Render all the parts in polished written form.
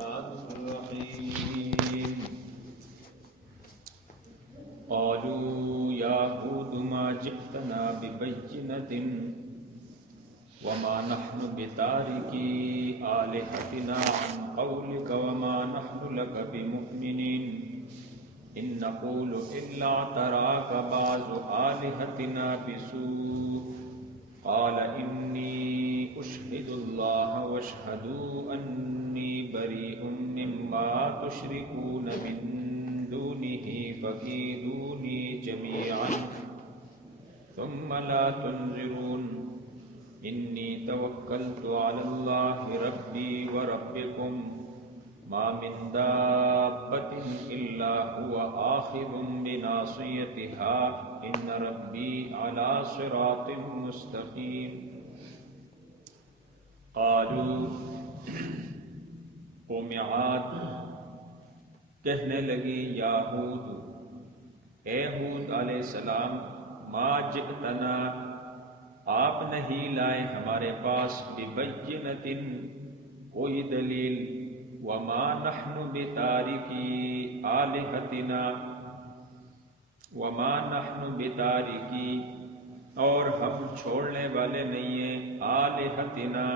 الرحمن الرحيم قالوا يا هود ما جئتنا ببينة وما نحن بتاركي آلهتنا عن قولك وما نحن لك بمؤمنين إن نقول إلا اعتراك بعض آلهتنا بسوء قال إني أشهد الله واشهدوا أني بريء مما تشركون من دونه فكيدوني جميعا ثم لا تنظرون إني توكلت على الله ربي وربكم ما من دابة إلا هو آخذ بناصيتها إن ربي على صراط مستقيم قالوا قوم عاد کہنے لگی یا ہود اے ہود علیہ السلام ما جئتنا آپ نہیں لائے ہمارے پاس ببینۃ کوئی دلیل وما نحن بتارکی آلہتنا وما نحن بتارکی اور ہم چھوڑنے والے نہیں ہیں آلہتنا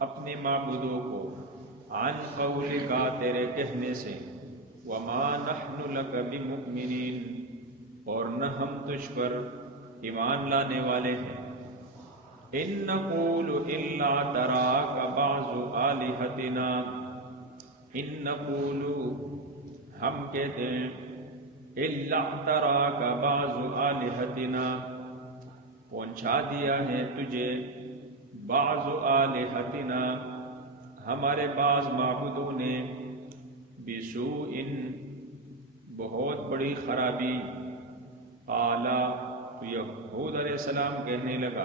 اپنے معبودوں کو عن قولکا تیرے کہنے سے وما نحن لک بمؤمنین اور نہ ہم تجھ پر ایمان لانے والے ہیں ان نقول الا تراک بعض آلہتنا ان نقول ہم کہتے ہیں الا تراک بعض آلہتنا پہنچا دیا ہے تجھے بعض آلہتنا ہمارے بعض معبودوں نے بسوء بہت بڑی خرابی قالا تو یہود علیہ السلام کہنے لگا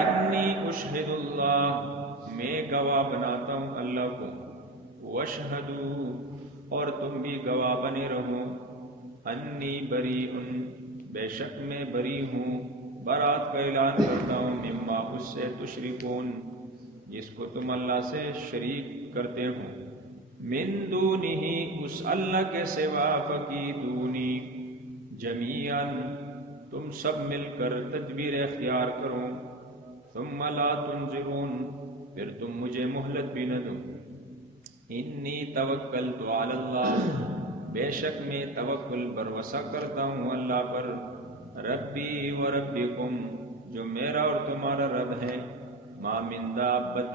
انی اشہد اللہ میں گواہ بناتا ہوں اللہ کو واشہدوا اور تم بھی گواہ بنے رہو انی بریء بے شک میں بری ہوں برات کا اعلان کرتا ہوں مما اس سے تشرکون جس کو تم اللہ سے شریک کرتے ہو من دونہ اس اللہ کے سوا فکیدونی جمیعا تم سب مل کر تدبیر اختیار کرو ثم لا تنظرون پھر تم مجھے مہلت بھی نہ دو انی توکلت علی اللہ بے شک میں توکل بھروسہ کرتا ہوں اللہ پر ربی و ربکم جو میرا اور تمہارا رب ہے ما من دابۃ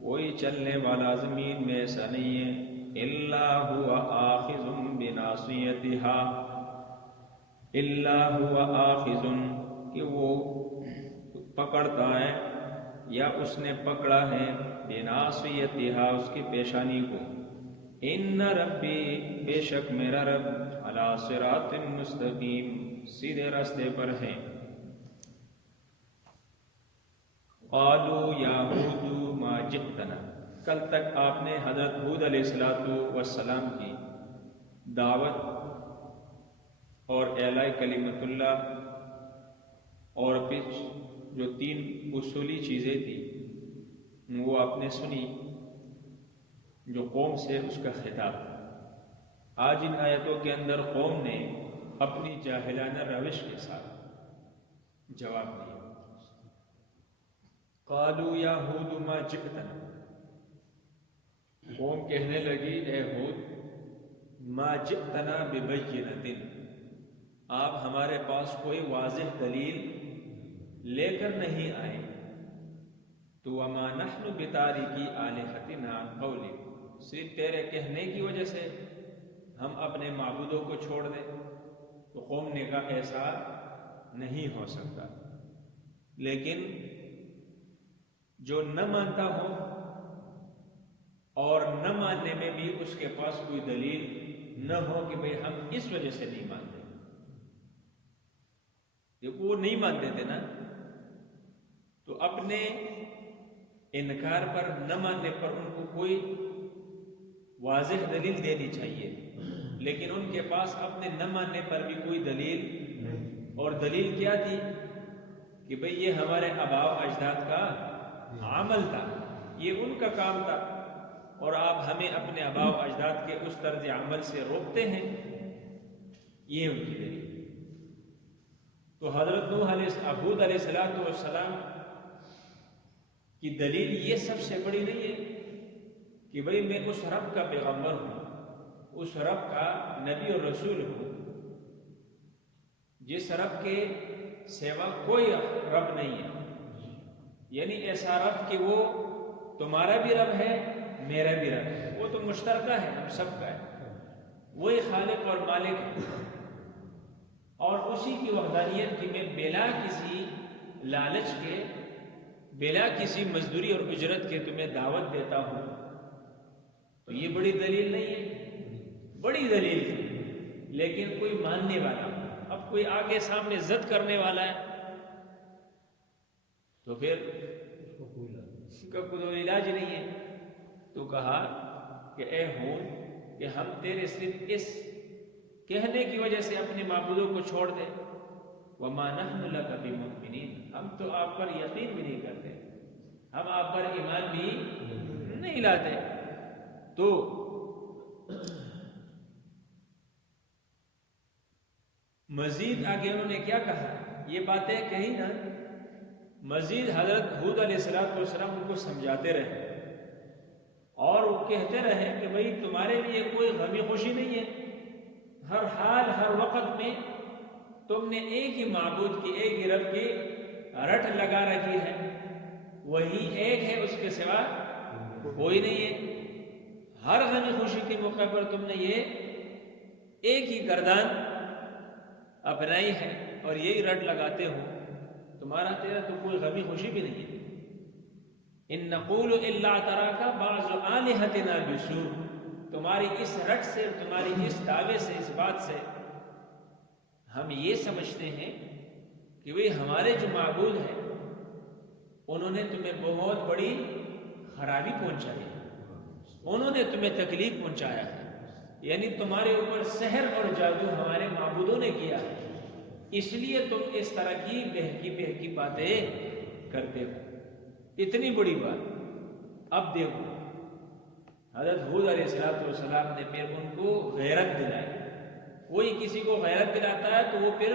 کوئی چلنے والا زمین میں ایسا نہیں ہے الا هو آخذ بناصیتها الا هو آخذ کہ وہ پکڑتا ہے یا اس نے پکڑا ہے بناصیتها اس کی پیشانی کو ان ربی بے شک میرا رب علی صراط مستقیم سیدھے راستے پر ہے قالوا یا ہود ما جئتنا کل تک آپ نے حضرت ہود علیہ السلام کی دعوت اور اعلاء کلمت اللہ اور پھر جو 3 اصولی چیزیں تھیں وہ آپ نے سنی جو قوم سے اس کا خطاب تھا آج ان آیتوں کے اندر قوم نے اپنی جاہلانہ روش کے ساتھ جواب دیا قالوا یا ہود ما جئتنا قوم کہنے لگی اے ہود ما جئتنا ببینۃ آپ ہمارے پاس کوئی واضح دلیل لے کر نہیں آئے تو وما نحن بتارکی آلہتنا عن قولک صرف تیرے کہنے کی وجہ سے ہم اپنے معبودوں کو چھوڑ دیں تو قوم نے کہا ایسا نہیں ہو سکتا لیکن جو نہ مانتا ہو اور نہ ماننے میں بھی اس کے پاس کوئی دلیل نہ ہو کہ بھئی ہم اس وجہ سے نہیں مانتے وہ نہیں مانتے تھے نا تو اپنے انکار پر نہ ماننے پر ان کو کوئی واضح دلیل دینی چاہیے لیکن ان کے پاس اپنے نہ ماننے پر بھی کوئی دلیل اور دلیل کیا تھی کہ بھئی یہ ہمارے آباء و اجداد کا عمل تھا یہ ان کا کام تھا اور آپ ہمیں اپنے آباء و اجداد کے اس طرز عمل سے روکتے ہیں، یہ ان کی دلیل۔ تو حضرت نوح ہود علیہ السلام کی دلیل یہ سب سے بڑی نہیں ہے کہ بھئی میں اس رب کا پیغمبر ہوں، اس رب کا نبی اور رسول ہوں جس رب کے سوا کوئی رب نہیں ہے، یعنی ایسا رب کہ وہ تمہارا بھی رب ہے میرا بھی رب ہے، وہ تو مشترکہ ہے، ہم سب کا ہے، وہی خالق اور مالک ہے، اور اسی کی وحدانیت کی میں بلا کسی لالچ کے، بلا کسی مزدوری اور اجرت کے تمہیں دعوت دیتا ہوں، تو یہ بڑی دلیل نہیں ہے؟ بڑی دلیل ہے، لیکن کوئی ماننے والا، اب کوئی آگے سامنے ضد کرنے والا ہے تو پھر اس کا کوئی علاج نہیں ہے۔ تو کہا کہ اے ہود کہ ہم تیرے صرف اس کہنے کی وجہ سے اپنے معبودوں کو چھوڑ دیں، وَمَا نَحْنُ لَكَ بِمُؤْمِنِينَ، ہم تو آپ پر یقین بھی نہیں کرتے، ہم آپ پر ایمان بھی نہیں لاتے۔ تو مزید آگے انہوں نے کیا کہا، یہ باتیں کہی نا، مزید حضرت ہود علیہ السلام ان کو سمجھاتے رہے اور وہ کہتے رہے کہ بھئی تمہارے لیے کوئی غمی خوشی نہیں ہے، ہر حال ہر وقت میں تم نے ایک ہی معبود کی، ایک ہی رب کی رٹ لگا رکھی ہے، وہی ایک ہے، اس کے سوا کوئی نہیں ہے، ہر غمی خوشی کے موقع پر تم نے یہ ایک ہی گردان اپنائی ہے اور یہی رٹ لگاتے ہو، تمہارا تیرا تو کوئی غمی خوشی بھی نہیں ہے۔ ان نقول الا تراک بعض آلہتنا بسوء، تمہاری اس رٹ سے، تمہاری اس دعوے سے، اس بات سے ہم یہ سمجھتے ہیں کہ وہ ہمارے جو معبود ہیں انہوں نے تمہیں بہت بڑی خرابی پہنچائی ہے، انہوں نے تمہیں تکلیف پہنچایا ہے، یعنی تمہارے اوپر سحر اور جادو ہمارے معبودوں نے کیا ہے، اس لیے تم اس طرح کی بہکی باتیں کرتے ہو۔ اتنی بڑی بات۔ اب دیکھو حضرت ہود علیہ السلام نے پھر ان کو غیرت دلائی۔ کوئی کسی کو غیرت دلاتا ہے تو وہ پھر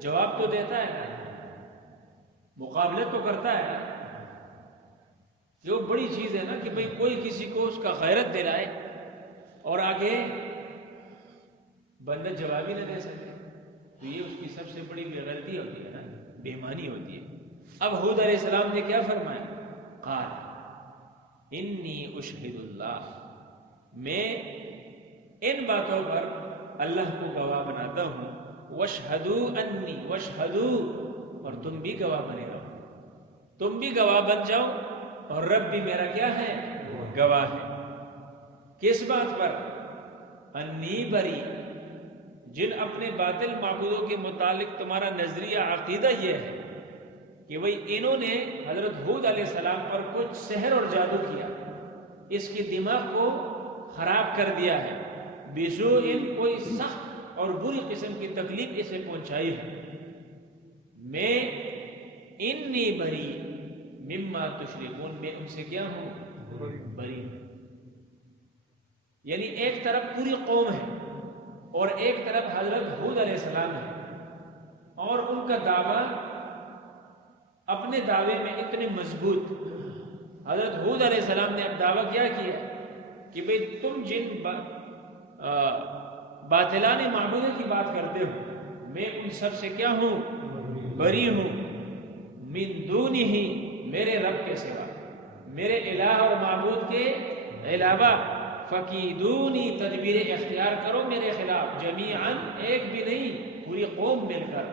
جواب تو دیتا ہے، مقابلت تو کرتا ہے، جو بڑی چیز ہے نا کہ بھئی کوئی کسی کو اس کا غیرت دلائے اور آگے بندہ جواب ہی نہ دے سکے، تو یہ اس کی سب سے بڑی بے غیرتی ہوتی ہے نا، بے ایمانی ہوتی ہے۔ اب ہود علیہ السلام نے کیا فرمایا؟ قال انی اشہد اللہ، میں ان باتوں پر اللہ کو گواہ بناتا ہوں، واشہدوا انی، واشہدوا، اور تم بھی گواہ بنے رہو، تم بھی گواہ بن جاؤ، اور رب بھی میرا کیا ہے؟ گواہ ہے۔ کس بات پر؟ انی بری، جن اپنے باطل معبودوں کے متعلق تمہارا نظریہ عقیدہ یہ ہے کہ بھئی انہوں نے حضرت ہود علیہ السلام پر کچھ سحر اور جادو کیا، اس کی دماغ کو خراب کر دیا ہے، بسوء، کوئی سخت اور بری قسم کی تکلیف اسے پہنچائی ہے، میں انی بری مما تشرکون، میں ان سے کیا ہوں؟ بری ہوں۔ یعنی ایک طرف پوری قوم ہے اور ایک طرف حضرت ہود علیہ السلام ہے، اور ان کا دعویٰ اپنے دعوے میں اتنے مضبوط۔ حضرت ہود علیہ السلام نے اب دعویٰ کیا کیا کہ بھئی تم جن باطلان معبودوں کی بات کرتے ہو، میں ان سب سے کیا ہوں؟ بری ہوں، من دونہ، میرے رب کے سوا، میرے الہ اور معبود کے علاوہ، فکیدونی، تدبیر اختیار کرو میرے خلاف، جمیعاً، ایک بھی نہیں، پوری قوم مل کر،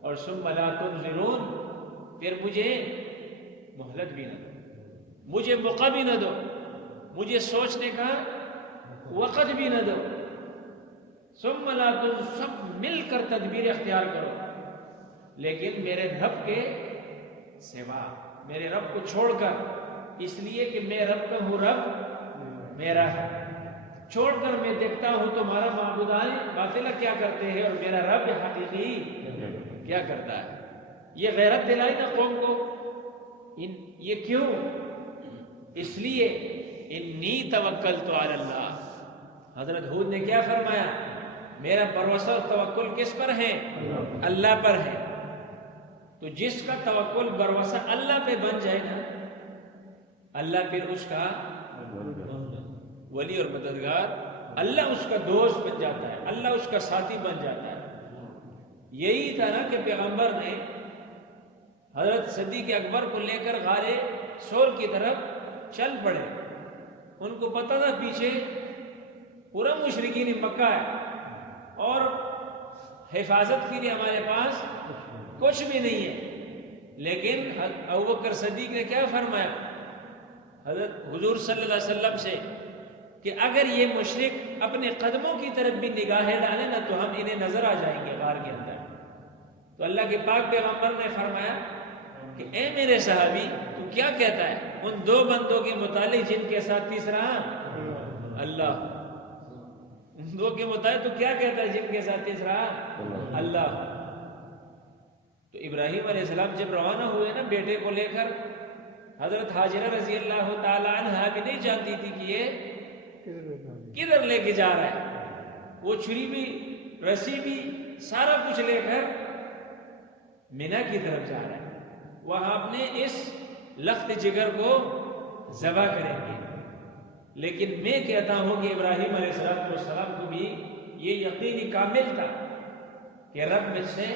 اور ثم لا تنظرون، پھر مجھے مہلت بھی نہ دو، مجھے موقع بھی نہ دو، مجھے سوچنے کا وقت بھی نہ دو، ثم لا تنظرون، سب مل کر تدبیر اختیار کرو، لیکن میرے رب کے سوا، میرے رب کو چھوڑ کر، اس لیے کہ میں رب کا ہوں، رب میرا ہے، چھوڑ کر میں دیکھتا ہوں تمہارا معبودان باطلہ کیا کرتے ہیں اور میرا رب حقیقی کیا کرتا ہے۔ یہ غیرت دلائی نا قوم کو، یہ کیوں؟ اس لیے انی توکلت علی اللہ. حضرت ہود نے کیا فرمایا؟ میرا بھروسہ اور توکل کس پر ہے؟ اللہ پر ہے. تو جس کا توکل بھروسہ اللہ پہ بن جائے نا، اللہ پھر اس کا ولی اور مددگار، اللہ اس کا دوست بن جاتا ہے، اللہ اس کا ساتھی بن جاتا ہے. یہی تھا نا کہ پیغمبر نے حضرت صدیق اکبر کو لے کر غار سور کی طرف چل پڑے. ان کو پتا تھا پیچھے پورا مشرکین مکہ ہے اور حفاظت کے لیے ہمارے پاس کچھ بھی نہیں ہے. لیکن ابوبکر صدیق نے کیا فرمایا حضرت حضور صلی اللہ علیہ وسلم سے کہ اگر یہ مشرک اپنے قدموں کی طرف بھی نگاہیں ڈالیں نا تو ہم انہیں نظر آ جائیں گے غار کے اندر. تو اللہ کے پاک پیغمبر نے فرمایا کہ اے میرے صحابی، تو کیا کہتا ہے ان دو بندوں کے متعلق جن کے ساتھ تیسرا اللہ؟ ان دو کے متعلق تو کیا کہتا ہے جن کے ساتھ تیسرا اللہ؟ تو ابراہیم علیہ السلام جب روانہ ہوئے نا بیٹے کو لے کر، حضرت حاجرہ رضی اللہ تعالی عنہا بھی نہیں جانتی تھی کہ یہ کدھر لے کے جا رہا ہے. وہ چھری بھی، رسی بھی، سارا کچھ لے کر مینا کی طرف جا رہا ہے. وہاں اپنے اس لخت جگر کو ذبح کریں گے. لیکن میں کہتا ہوں کہ ابراہیم علیہ السلام کو بھی یہ یقینی کامل تھا کہ رب مجھ سے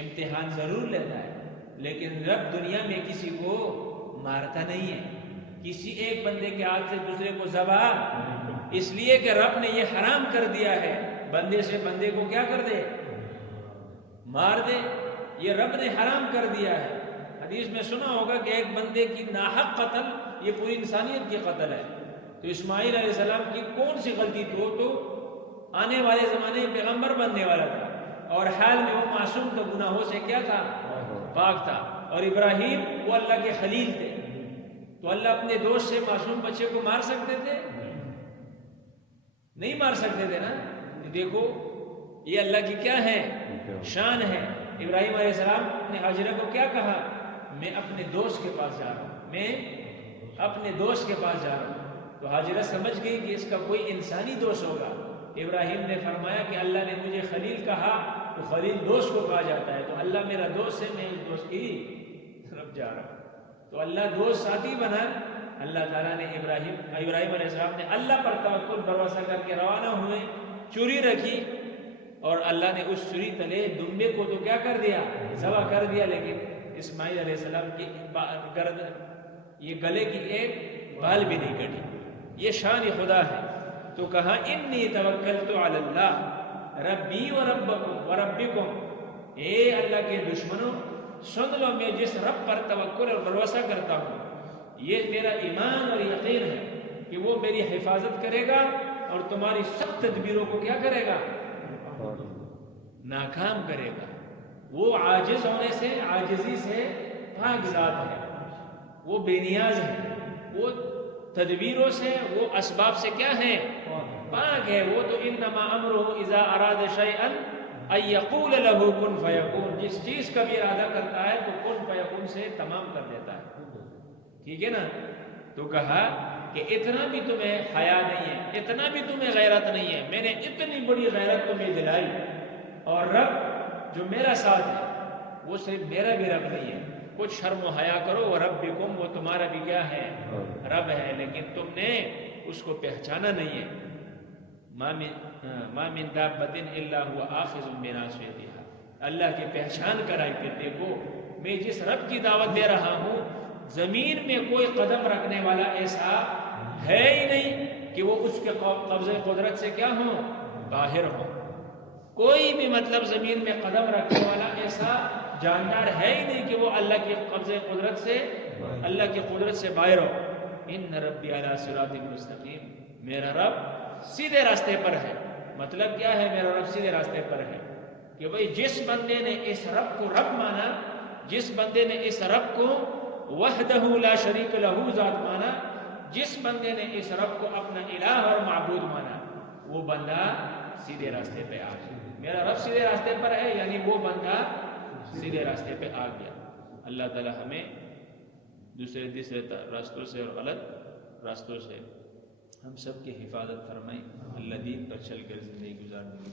امتحان ضرور لیتا ہے، لیکن رب دنیا میں کسی کو مارتا نہیں ہے. کسی ایک بندے کے ہاتھ سے دوسرے کو ذبح اس لیے کہ رب نے یہ حرام کر دیا ہے، بندے سے بندے کو کیا کر دے؟ مار دے. یہ رب نے حرام کر دیا ہے. حدیث میں سنا ہوگا کہ ایک بندے کی ناحق قتل یہ پوری انسانیت کی قتل ہے. تو اسماعیل علیہ السلام کی کون سی غلطی تھی؟ تو آنے والے زمانے میں پیغمبر بننے والا تھا اور حال میں وہ معصوم تو گناہوں سے کیا تھا؟ پاک تھا. اور ابراہیم وہ اللہ کے خلیل تھے. تو اللہ اپنے دوست سے معصوم بچے کو مار سکتے تھے؟ نہیں مار سکتے تھے نا. دیکھو یہ اللہ کی کیا ہے؟ شان ہے. ابراہیم علیہ السلام نے حاجرہ کو کیا کہا؟ میں اپنے دوست کے پاس جا رہا ہوں، میں اپنے دوست کے پاس جا رہا ہوں. تو حاجرہ سمجھ گئی کہ اس کا کوئی انسانی دوست ہوگا. ابراہیم نے فرمایا کہ اللہ نے مجھے خلیل کہا تو خلیل دوست کو کہا جاتا ہے، تو اللہ میرا دوست ہے، میں اس دوست کی طرف جا رہا ہوں. تو اللہ دوست ساتھی بنا. اللہ تعالیٰ نے ابراہیم علیہ السلام نے اللہ پر توکل بھروسہ کر کے روانہ ہوئے. چوری رکھی اور اللہ نے اس چوری تلے دمبے کو تو کیا کر دیا؟ ذبح کر دیا. لیکن اسماعیل علیہ السلام کی یہ گلے کی ایک بال بھی نہیں کٹی. یہ شان خدا ہے. تو کہا انی توکلت علی اللہ ربی و ربکم و ربکم. اے اللہ کے دشمنوں سن لو، میں جس رب پر توکل اور بھروسہ کرتا ہوں یہ میرا ایمان اور یقین ہے کہ وہ میری حفاظت کرے گا اور تمہاری سب تدبیروں کو کیا کرے گا؟ ناکام کرے گا. وہ عاجز ہونے سے، عاجزی سے پاک ذات ہے، وہ بے نیاز ہے. وہ تدبیروں سے، وہ اسباب سے کیا ہے؟ پاک ہے. وہ تو انما امرہ اذا اراد شیئا ان یقول له کن فیکون. جس چیز کا بھی ارادہ کرتا ہے تو کن فیکون سے تمام کر دیتا ہے. ٹھیک ہے نا. تو کہا کہ اتنا بھی تمہیں حیا نہیں ہے، اتنا بھی تمہیں غیرت نہیں ہے. میں نے اتنی بڑی غیرت تمہیں دلائی. اور رب جو میرا ساتھ ہے وہ صرف میرا بھی رب نہیں ہے. کچھ شرم و حیا کرو. وہ ربکم، وہ تمہارا بھی کیا ہے؟ رب ہے. لیکن تم نے اس کو پہچانا نہیں ہے. ما من دابۃ الا هو آخذ بناصیتها. اللہ کی پہچان کرائی کہ دیکھو میں جس رب کی دعوت دے رہا ہوں زمین میں کوئی قدم رکھنے والا ایسا ہے ہی نہیں کہ وہ اس کے قبضے قدرت سے کیا ہو؟ باہر ہو. کوئی بھی مطلب زمین میں قدم رکھنے والا ایسا جاندار ہے ہی نہیں کہ وہ اللہ کی قبضے قدرت سے، اللہ کی قدرت سے باہر ہو. ان ربی علی صراط مستقیم. میرا رب سیدھے راستے پر ہے. مطلب کیا ہے؟ میرا رب سیدھے راستے پر ہے کہ بھئی جس بندے نے اس رب کو رب مانا، جس بندے نے اس رب کو وحدہ لا شریک لہ ذات مانا، جس بندے نے اس رب کو اپنا الہ اور معبود مانا، وہ بندہ سیدھے راستے پہ آ گیا. میرا رب سیدھے راستے پر ہے یعنی وہ بندہ سیدھے راستے پہ آ گیا. اللہ تعالی ہمیں دوسرے تیسرے راستوں سے اور غلط راستوں سے ہم سب کی حفاظت فرمائیں، اللہ دین پر چل کر زندگی گزارنے کی